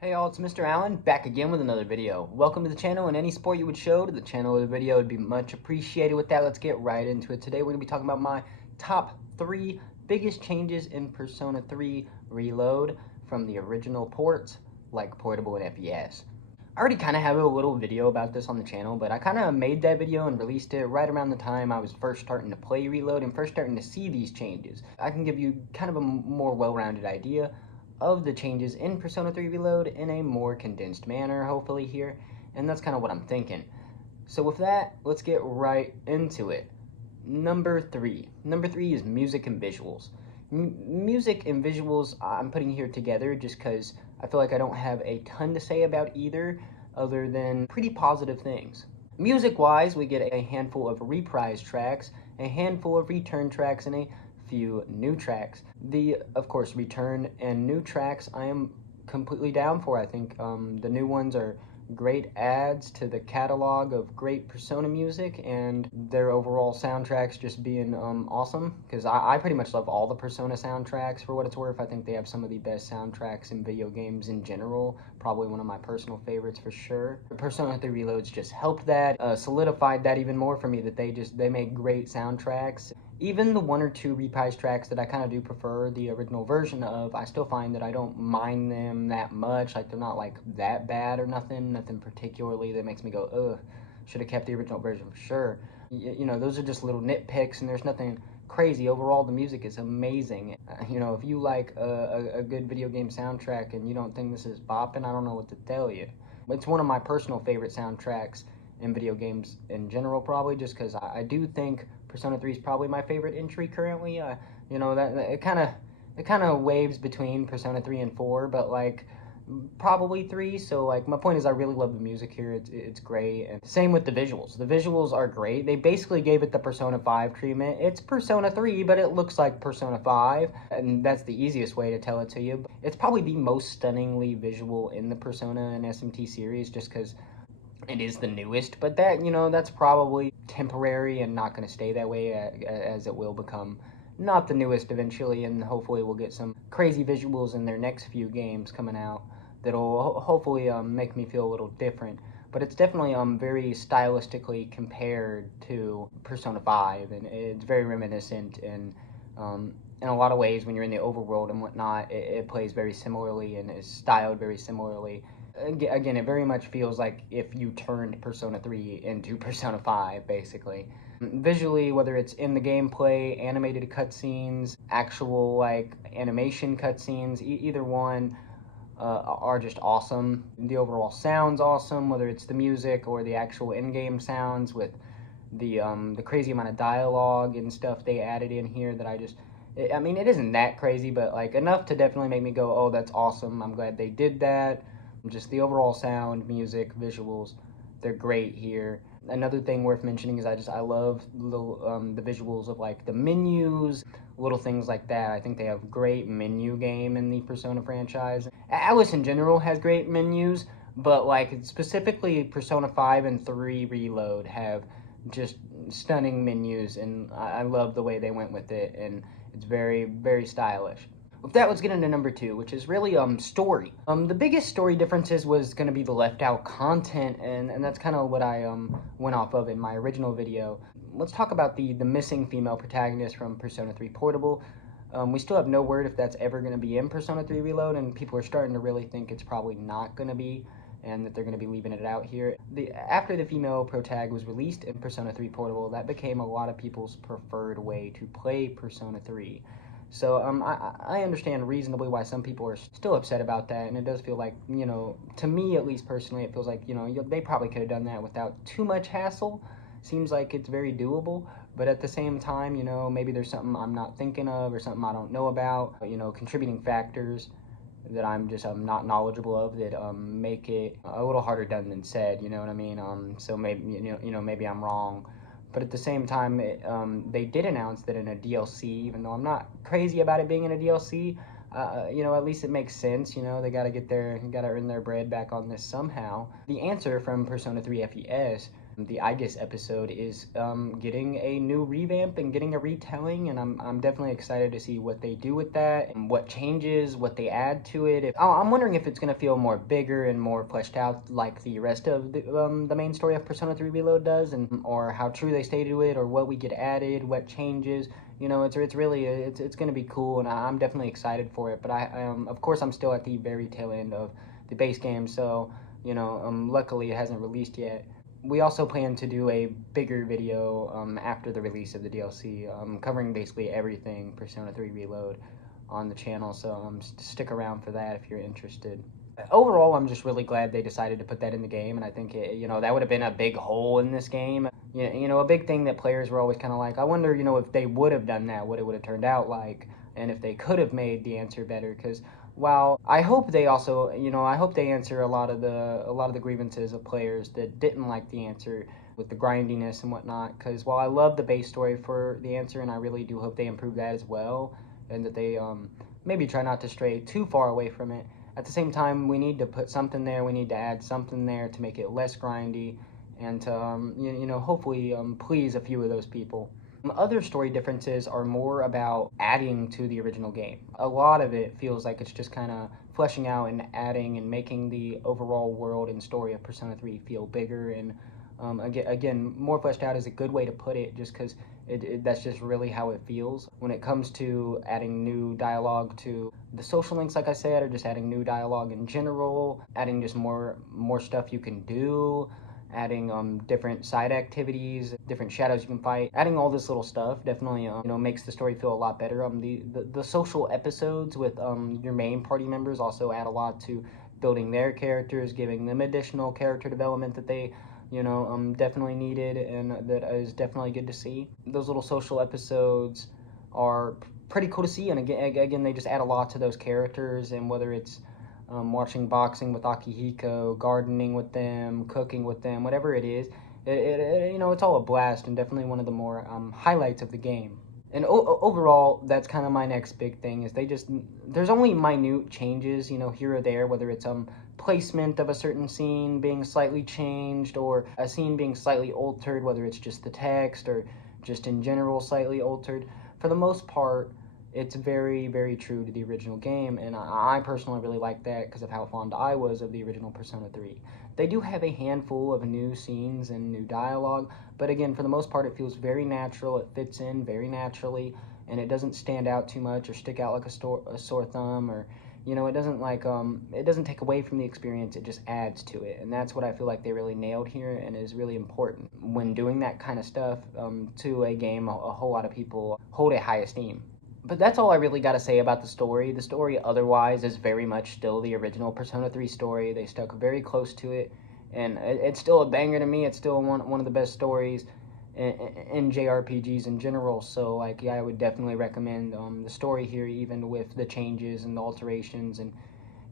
Hey y'all, it's Mr. Allen, back again with another video. Welcome to the channel, and any support you would show to the channel or the video would be much appreciated. With that, let's get right into it. Today we're going to be talking about my top 3 biggest changes in Persona 3 Reload from the original ports, like portable and FES. I already kind of have a little video about this on the channel, but I kind of made that video and released it right around the time I was first starting to play Reload and first starting to see these changes. I can give you kind of a more well-rounded idea of the changes in Persona 3 Reload in a more condensed manner, hopefully here, and that's kind of what I'm thinking. So with that, let's get right into it. Number 3. Number 3 is music and visuals. Music and visuals I'm putting here together just because I feel like I don't have a ton to say about either other than pretty positive things. Music-wise, we get a handful of reprise tracks, a handful of return tracks, and a few new tracks. Of course, return and new tracks I am completely down for. I think the new ones are great adds to the catalog of great Persona music, and their overall soundtracks just being awesome, because I pretty much love all the Persona soundtracks for what it's worth. I think they have some of the best soundtracks in video games in general, probably one of my personal favorites for sure. Persona 3 Reloads just helped that, solidified that even more for me, that they make great soundtracks. Even the 1 or 2 reprise tracks that I kind of do prefer the original version of, I still find that I don't mind them that much. Like, they're not like that bad or nothing particularly that makes me go, ugh, should have kept the original version for sure. You know, those are just little nitpicks, and there's nothing crazy. Overall, the music is amazing. You know, if you like a good video game soundtrack and you don't think this is bopping, I don't know what to tell you. It's one of my personal favorite soundtracks in video games in general, probably just because I do think Persona 3 is probably my favorite entry currently. You know, that it kind of waves between Persona 3 and 4, but like probably 3. So like my point is, I really love the music here. It's great, and same with the visuals. The visuals are great. They basically gave it the Persona 5 treatment. It's Persona 3, but it looks like Persona 5, and that's the easiest way to tell it to you. It's probably the most stunningly visual in the Persona and SMT series, just because it is the newest, but that, you know, that's probably temporary and not going to stay that way, as it will become not the newest eventually, and hopefully we'll get some crazy visuals in their next few games coming out that'll hopefully make me feel a little different. But it's definitely very stylistically compared to Persona 5, and it's very reminiscent, and in a lot of ways when you're in the overworld and whatnot, it plays very similarly and is styled very similarly. Again, it very much feels like if you turned Persona 3 into Persona 5, basically. Visually, whether it's in the gameplay, animated cutscenes, actual like animation cutscenes, either one are just awesome. The overall sound's awesome, whether it's the music or the actual in-game sounds with the crazy amount of dialogue and stuff they added in here that I mean, it isn't that crazy, but like enough to definitely make me go, oh, that's awesome. I'm glad they did that. Just the overall sound, music, visuals, they're great here. Another thing worth mentioning is I love the visuals of like the menus, little things like that. I think they have great menu game in the Persona franchise. Alice in general has great menus, but like specifically Persona 5 and 3 Reload have just stunning menus, and I love the way they went with it, and it's very, very stylish. With that, let's get into number 2, which is really story. The biggest story differences was going to be the left out content, and that's kind of what I went off of in my original video. Let's talk about the missing female protagonist from Persona 3 Portable. We still have no word if that's ever going to be in Persona 3 Reload, and people are starting to really think it's probably not going to be, and that they're going to be leaving it out here. After the female protag was released in Persona 3 Portable, that became a lot of people's preferred way to play Persona 3. So I understand reasonably why some people are still upset about that, and it does feel like, you know, to me at least personally, it feels like, you know, they probably could have done that without too much hassle. Seems like it's very doable, but at the same time, you know, maybe there's something I'm not thinking of or something I don't know about, you know, contributing factors that I'm not knowledgeable of that make it a little harder done than said, you know what I mean? So maybe, maybe I'm wrong. But at the same time, they did announce that in a DLC, even though I'm not crazy about it being in a DLC, you know, at least it makes sense. You know, they gotta earn their bread back on this somehow. The answer from Persona 3 FES The I guess episode is getting a new revamp and getting a retelling, and I'm definitely excited to see what they do with that and what changes, what they add to it. I'm wondering if it's gonna feel more bigger and more fleshed out like the rest of the main story of Persona 3 Reload does, and or how true they stay to it, or what we get added, what changes. You know, it's really it's gonna be cool, and I'm definitely excited for it. But of course I'm still at the very tail end of the base game, so you know, luckily it hasn't released yet. We also plan to do a bigger video after the release of the DLC, covering basically everything Persona 3 Reload on the channel, so stick around for that if you're interested. Overall, I'm just really glad they decided to put that in the game, and I think that would have been a big hole in this game. A big thing that players were always kind of like, I wonder, if they would have done that, what it would have turned out like, and if they could have made the answer better. Because while I hope they also, I hope they answer a lot of the grievances of players that didn't like the answer with the grindiness and whatnot. Because while I love the base story for the answer, and I really do hope they improve that as well, and that they maybe try not to stray too far away from it. At the same time, we need to put something there. We need to add something there to make it less grindy, and to hopefully please a few of those people. Other story differences are more about adding to the original game. A lot of it feels like it's just kind of fleshing out and adding and making the overall world and story of Persona 3 feel bigger and again, more fleshed out is a good way to put it, just because that's just really how it feels. When it comes to adding new dialogue to the social links, like I said, or just adding new dialogue in general, adding just more stuff you can do, adding different side activities, different shadows you can fight, adding all this little stuff definitely makes the story feel a lot better. The social episodes with your main party members also add a lot to building their characters, giving them additional character development that they definitely needed, and that is definitely good to see. Those little social episodes are pretty cool to see, and again they just add a lot to those characters, and whether it's watching boxing with Akihiko, gardening with them, cooking with them, whatever it is, it's all a blast, and definitely one of the more highlights of the game. And overall, that's kind of my next big thing, is there's only minute changes, here or there, whether it's placement of a certain scene being slightly changed, or a scene being slightly altered, whether it's just the text or just in general slightly altered. For the most part, it's very, very true to the original game, and I personally really like that because of how fond I was of the original Persona 3. They do have a handful of new scenes and new dialogue, but again, for the most part, it feels very natural, it fits in very naturally, and it doesn't stand out too much or stick out like a sore thumb, or it doesn't take away from the experience, it just adds to it. And that's what I feel like they really nailed here, and is really important when doing that kind of stuff to a game a whole lot of people hold a high esteem. But that's all I really got to say about the story. The story otherwise is very much still the original Persona 3 story. They stuck very close to it, and it's still a banger to me. It's still one of the best stories in JRPGs in general. So like, yeah, I would definitely recommend the story here, even with the changes and the alterations, and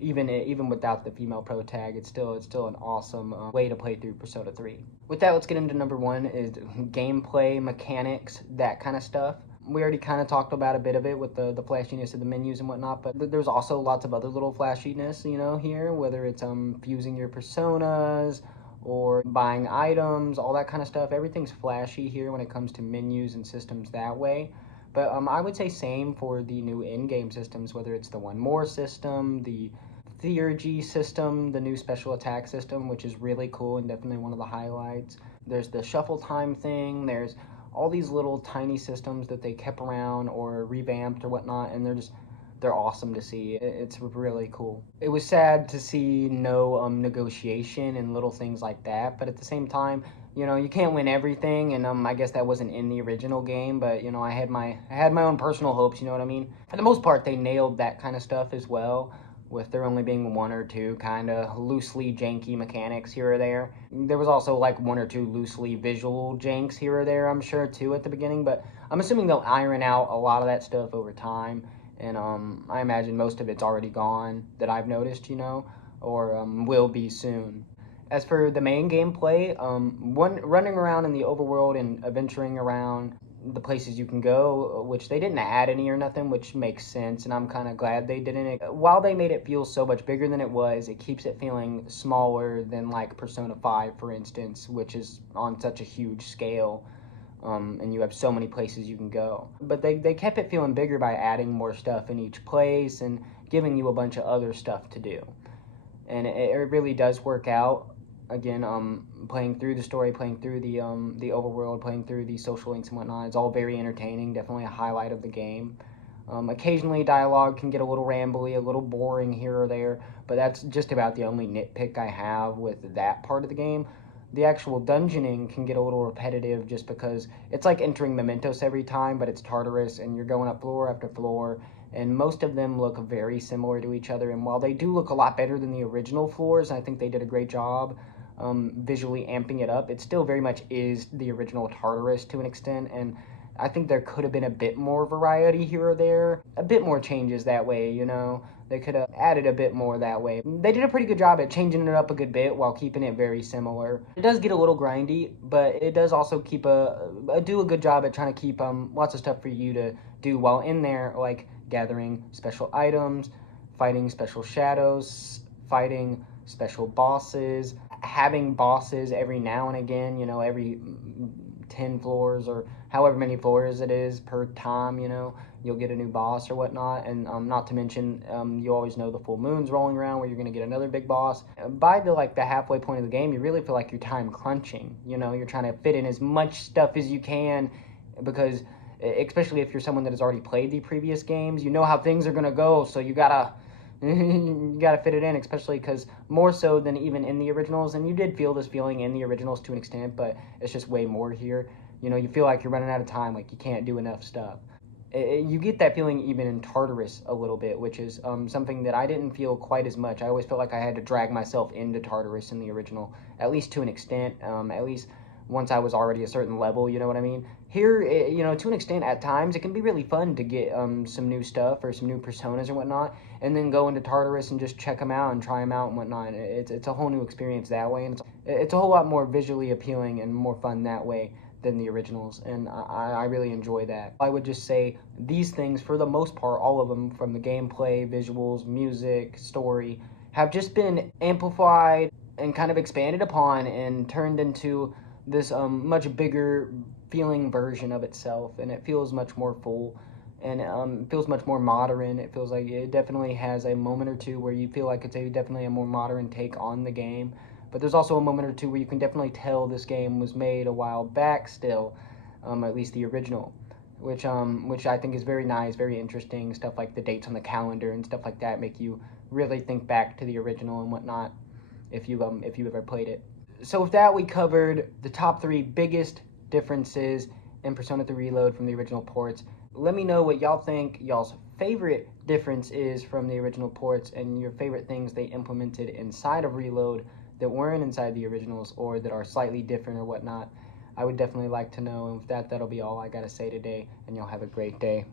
even without the female pro tag, it's still an awesome way to play through Persona 3. With that, let's get into number one, is gameplay, mechanics, that kind of stuff. We already kind of talked about a bit of it with the flashiness of the menus and whatnot, but there's also lots of other little flashiness, here, whether it's fusing your personas or buying items, all that kind of stuff. Everything's flashy here when it comes to menus and systems that way. But I would say same for the new in-game systems, whether it's the One More system, the Theurgy system, the new special attack system, which is really cool and definitely one of the highlights. There's the shuffle time thing, there's all these little tiny systems that they kept around or revamped or whatnot, and they're awesome to see. It's really cool. It was sad to see no negotiation and little things like that, but at the same time, you can't win everything, and I guess that wasn't in the original game, but I had my own personal hopes, you know what I mean? For the most part, they nailed that kind of stuff as well, with there only being one or two kind of loosely janky mechanics here or there. There was also like one or two loosely visual janks here or there, I'm sure, too, at the beginning, but I'm assuming they'll iron out a lot of that stuff over time, and I imagine most of it's already gone that I've noticed, or will be soon. As for the main gameplay, running around in the overworld and adventuring around, the places you can go, which they didn't add any or nothing, which makes sense, and I'm kind of glad they didn't. While they made it feel so much bigger than it was, it keeps it feeling smaller than like Persona 5, for instance, which is on such a huge scale. And you have so many places you can go. But they kept it feeling bigger by adding more stuff in each place and giving you a bunch of other stuff to do. And it really does work out. Again, playing through the story, playing through the overworld, playing through the social links and whatnot, it's all very entertaining. Definitely a highlight of the game. Occasionally, dialogue can get a little rambly, a little boring here or there, but that's just about the only nitpick I have with that part of the game. The actual dungeoning can get a little repetitive just because it's like entering Mementos every time, but it's Tartarus, and you're going up floor after floor, and most of them look very similar to each other. And while they do look a lot better than the original floors, I think they did a great job visually amping it up. It still very much is the original Tartarus to an extent, and I think there could have been a bit more variety here or there, a bit more changes that way, you know. They could have added a bit more that way. They did a pretty good job at changing it up a good bit while keeping it very similar. It does get a little grindy, but it does also keep do a good job at trying to keep lots of stuff for you to do while in there, like gathering special items, fighting special shadows, fighting special bosses, having bosses every now and again, you know, every 10 floors or however many floors it is per time, you know, you'll get a new boss or whatnot. And not to mention, you always know the full moon's rolling around where you're going to get another big boss. By the halfway point of the game, you really feel like you're time crunching, you know, you're trying to fit in as much stuff as you can, because especially if you're someone that has already played the previous games, you know how things are going to go, so you gotta fit it in, especially because more so than even in the originals. And you did feel this feeling in the originals to an extent, but it's just way more here. You know, you feel like you're running out of time, like you can't do enough stuff. You get that feeling even in Tartarus a little bit, which is something that I didn't feel quite as much. I always felt like I had to drag myself into Tartarus in the original, at least to an extent, at least once I was already a certain level, you know what I mean? Here, you know, to an extent, at times, it can be really fun to get some new stuff or some new personas or whatnot, and then go into Tartarus and just check them out and try them out and whatnot. It's a whole new experience that way, and it's a whole lot more visually appealing and more fun that way than the originals, and I really enjoy that. I would just say these things, for the most part, all of them, from the gameplay, visuals, music, story, have just been amplified and kind of expanded upon and turned into this much bigger feeling version of itself, and it feels much more full, and feels much more modern. It feels like it definitely has a moment or two where you feel like it's definitely a more modern take on the game, but there's also a moment or two where you can definitely tell this game was made a while back still, at least the original, which I think is very nice, very interesting. Stuff like the dates on the calendar and stuff like that make you really think back to the original and whatnot, if you've ever played it. So with that, we covered the top 3 biggest differences in Persona 3 Reload from the original ports. Let me know what y'all think y'all's favorite difference is from the original ports, and your favorite things they implemented inside of Reload that weren't inside the originals or that are slightly different or whatnot. I would definitely like to know. And with that, that'll be all I gotta say today, and y'all have a great day.